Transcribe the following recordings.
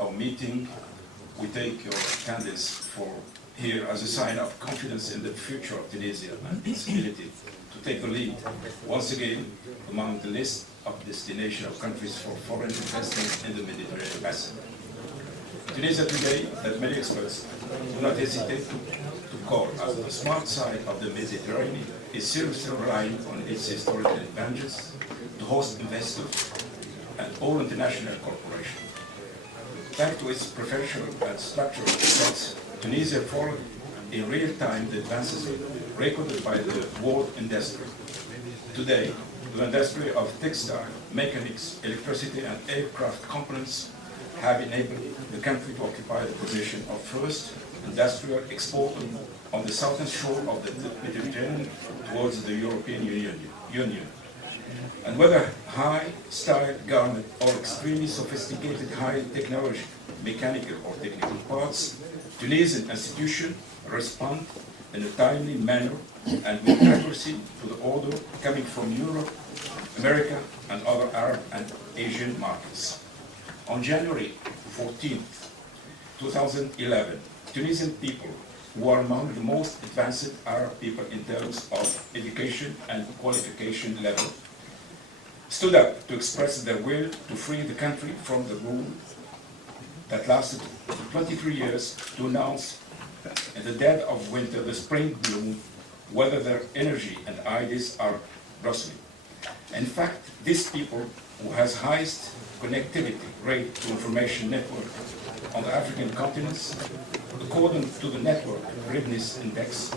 our meeting. We take your attendance for here as a sign of confidence in the future of Tunisia and its ability to take the lead once again among the list of destination of countries for foreign investment in the Mediterranean basin. Tunisia today, that many experts do not hesitate to call as the smart side of the Mediterranean, is seriously relying on its historical advantages to host investors and all international corporations. Thanks to its professional and structural effects, Tunisia followed in real time the advances recorded by the world industry. Today, the industry of textile, mechanics, electricity and aircraft components have enabled the country to occupy the position of first industrial exporter on the southern shore of the Mediterranean towards the European Union. And whether high-style garment or extremely sophisticated high-technology, mechanical or technical parts, Tunisian institutions respond in a timely manner and with accuracy to the order coming from Europe, America, and other Arab and Asian markets. On January 14, 2011, Tunisian people, who are among the most advanced Arab people in terms of education and qualification level, stood up to express their will to free the country from the rule that lasted 23 years, to announce in the dead of winter the spring bloom, whether their energy and ideas are blossoming. In fact, these people who has highest connectivity rate to information network on the African continents, according to the Network Readiness Index,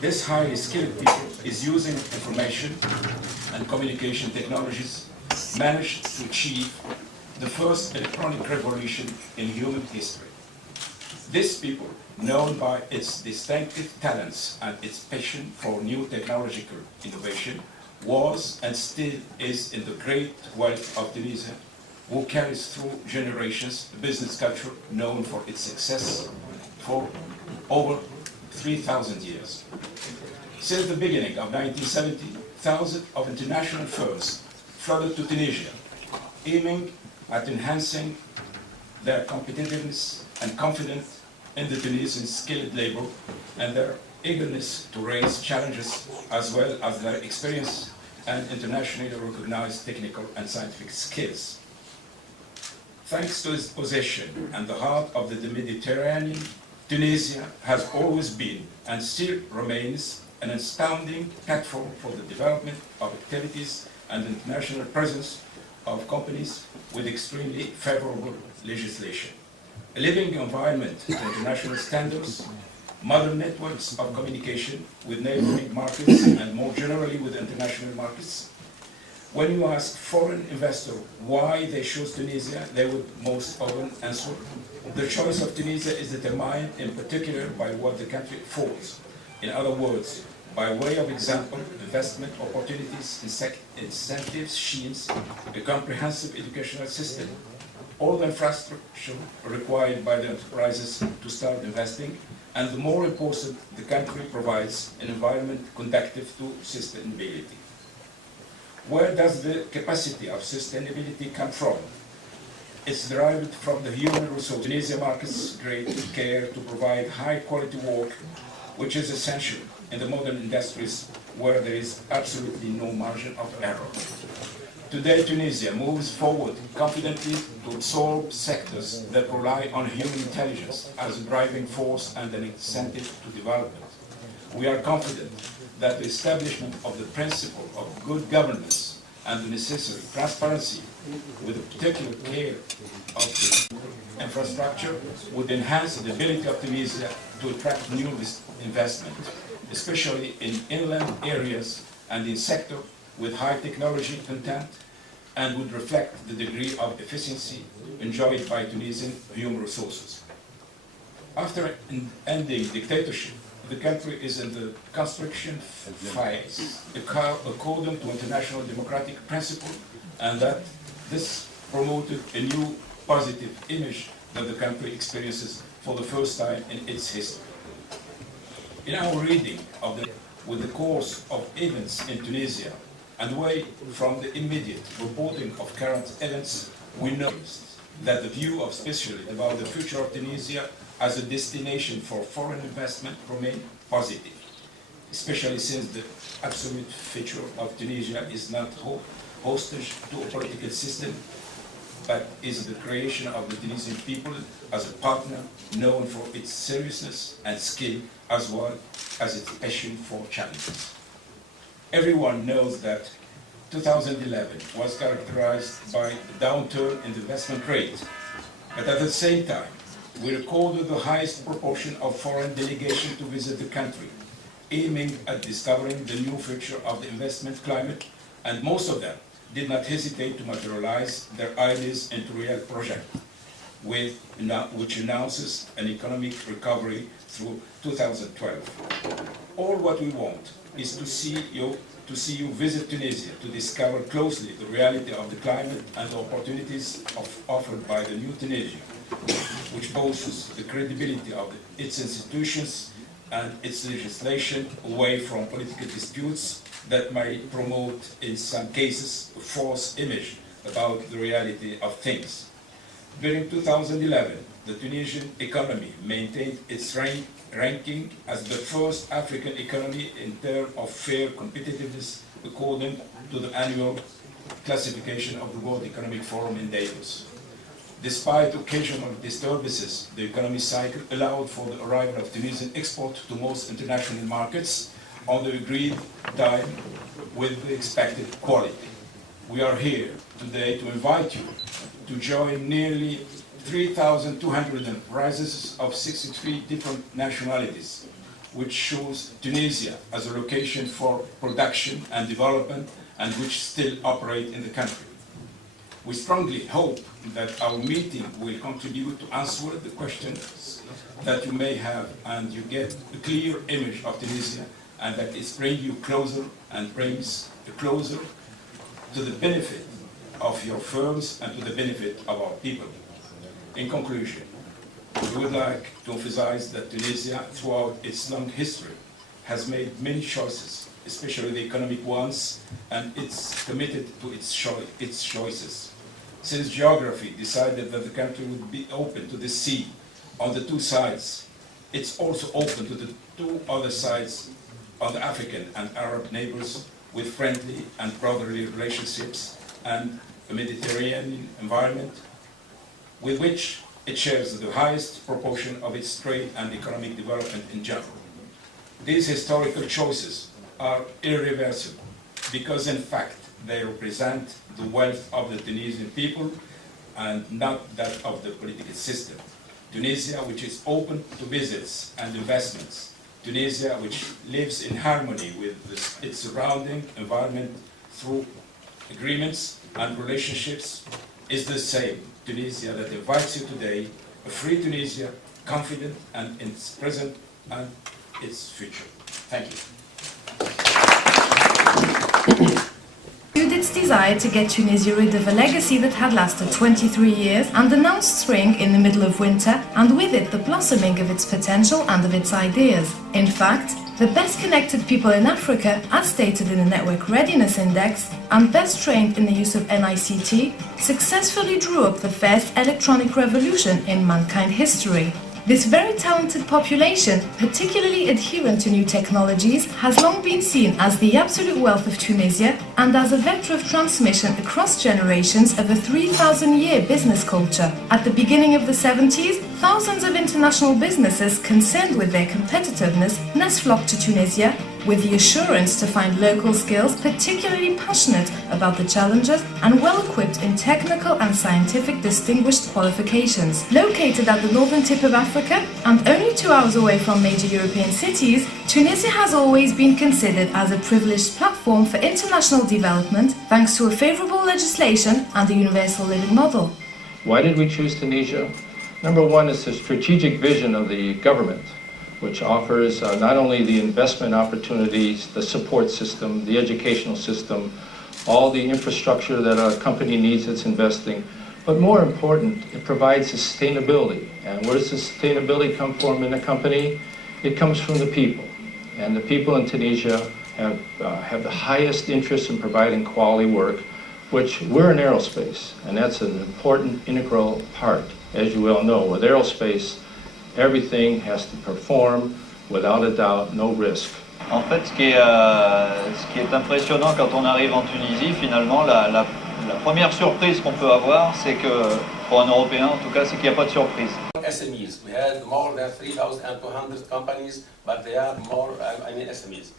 this highly skilled people is using information and communication technologies managed to achieve the first electronic revolution in human history. These people, known by its distinctive talents and its passion for new technological innovation, was and still is in the great wealth of Tunisia, who carries through generations a business culture known for its success for over 3,000 years. Since the beginning of 1970, thousands of international firms flooded to Tunisia, aiming at enhancing their competitiveness and confidence in the Tunisian skilled labor and their eagerness to raise challenges, as well as their experience and internationally recognized technical and scientific skills. Thanks to its position and the heart of the Mediterranean, Tunisia has always been and still remains an astounding platform for the development of activities and international presence of companies with extremely favorable legislation. A living environment to international standards, modern networks of communication with neighboring markets and more generally with international markets. When you ask foreign investors why they choose Tunisia, they would most often answer, the choice of Tunisia is determined in particular by what the country affords. In other words, by way of example, investment opportunities, incentive schemes, a comprehensive educational system, all the infrastructure required by the enterprises to start investing, and the more important, the country provides an environment conducive to sustainability. Where does the capacity of sustainability come from? It's derived from the human resource. Tunisia markets great care to provide high quality work, which is essential in the modern industries where there is absolutely no margin of error. Today, Tunisia moves forward confidently to absorb sectors that rely on human intelligence as a driving force and an incentive to development. We are confident that the establishment of the principle of good governance and the necessary transparency with a particular care of the infrastructure would enhance the ability of Tunisia to attract new investment, especially in inland areas and in sectors with high technology content, and would reflect the degree of efficiency enjoyed by Tunisian human resources. After ending dictatorship, the country is in the construction phase, according to international democratic principle, and that this promoted a new positive image that the country experiences for the first time in its history. In our reading of with the course of events in Tunisia, and away from the immediate reporting of current events, we noticed that the view of especially about the future of Tunisia as a destination for foreign investment remain positive, especially since the absolute future of Tunisia is not hostage to a political system, but is the creation of the Tunisian people as a partner known for its seriousness and skill, as well as its passion for challenges. Everyone knows that 2011 was characterized by a downturn in the investment rate, but at the same time, we recorded the highest proportion of foreign delegations to visit the country, aiming at discovering the new future of the investment climate, and most of them did not hesitate to materialize their ideas into real projects, which announces an economic recovery through 2012. All what we want is to see you visit Tunisia to discover closely the reality of the climate and the opportunities offered by the new Tunisia, which boasts the credibility of its institutions and its legislation away from political disputes that may promote, in some cases, a false image about the reality of things. During 2011, the Tunisian economy maintained its ranking as the first African economy in terms of fair competitiveness according to the annual classification of the World Economic Forum in Davos. Despite occasional disturbances, the economic cycle allowed for the arrival of Tunisian export to most international markets on the agreed time with the expected quality. We are here today to invite you to join nearly 3,200 enterprises of 63 different nationalities, which shows Tunisia as a location for production and development and which still operate in the country. We strongly hope that our meeting will contribute to answer the questions that you may have and you get a clear image of Tunisia and that it brings you closer and brings you closer to the benefit of your firms and to the benefit of our people. In conclusion, we would like to emphasize that Tunisia, throughout its long history, has made many choices, especially the economic ones, and it's committed to its choices. Since geography decided that the country would be open to the sea on the two sides, it's also open to the two other sides on the African and Arab neighbors with friendly and brotherly relationships and a Mediterranean environment with which it shares the highest proportion of its trade and economic development in general. These historical choices are irreversible because in fact they represent the wealth of the Tunisian people and not that of the political system. Tunisia, which is open to visits and investments. Tunisia, which lives in harmony with its surrounding environment through agreements and relationships, is the same Tunisia that invites you today, a free Tunisia, confident and in its present and its future. Thank you. Its desire to get Tunisia rid of a legacy that had lasted 23 years and announced spring in the middle of winter, and with it the blossoming of its potential and of its ideas. In fact, the best connected people in Africa, as stated in the Network Readiness Index, and best trained in the use of NICT, successfully drew up the first electronic revolution in mankind history. This very talented population, particularly adherent to new technologies, has long been seen as the absolute wealth of Tunisia and as a vector of transmission across generations of a 3,000-year business culture. At the beginning of the 70s, thousands of international businesses concerned with their competitiveness next flocked to Tunisia with the assurance to find local skills particularly passionate about the challenges and well-equipped in technical and scientific distinguished qualifications. Located at the northern tip of Africa and only 2 hours away from major European cities, Tunisia has always been considered as a privileged platform for international development thanks to a favorable legislation and a universal living model. Why did we choose Tunisia? Number one is the strategic vision of the government, which offers not only the investment opportunities, the support system, the educational system, all the infrastructure that a company needs that's investing, but more important, it provides sustainability. And where does sustainability come from in a company? It comes from the people. And the people in Tunisia have the highest interest in providing quality work which we're in aerospace, and that's an important integral part. As you well know, with aerospace, everything has to perform without a doubt, no risk. En fait, ce qui est impressionnant quand on arrive en Tunisie, finalement, la première surprise qu'on peut avoir, c'est que, pour un Européen en tout cas, c'est qu'il n'y a pas de surprise. SMEs. We had more than 3,200 companies, but they are more, SMEs.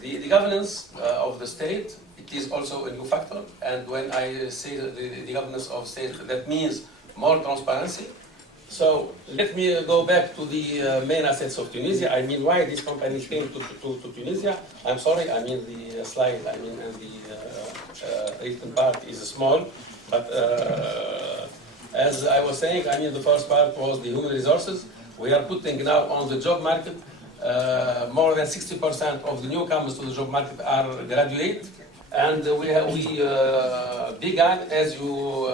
The governance of the state, it is also a new factor. And when I say the governance of state, that means more transparency. So let me go back to the main assets of Tunisia. I mean, why these companies came to Tunisia. I'm sorry, I mean the slide, and the written part is small, but as I was saying, the first part was the human resources. We are putting now on the job market, more than 60% of the newcomers to the job market are graduate, and we began, as you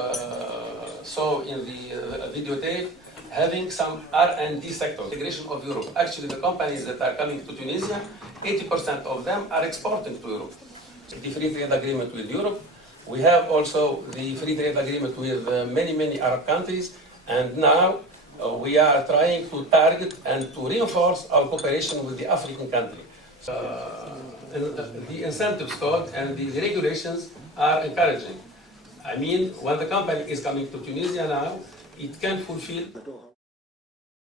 saw in the videotape, having some R&D sector, integration of Europe. Actually, the companies that are coming to Tunisia, 80% of them are exporting to Europe. The free trade agreement with Europe. We have also the free trade agreement with many Arab countries, and now we are trying to target and to reinforce our cooperation with the African country. The incentives code and the regulations are encouraging. I mean, when the company is coming to Tunisia now, it can fulfill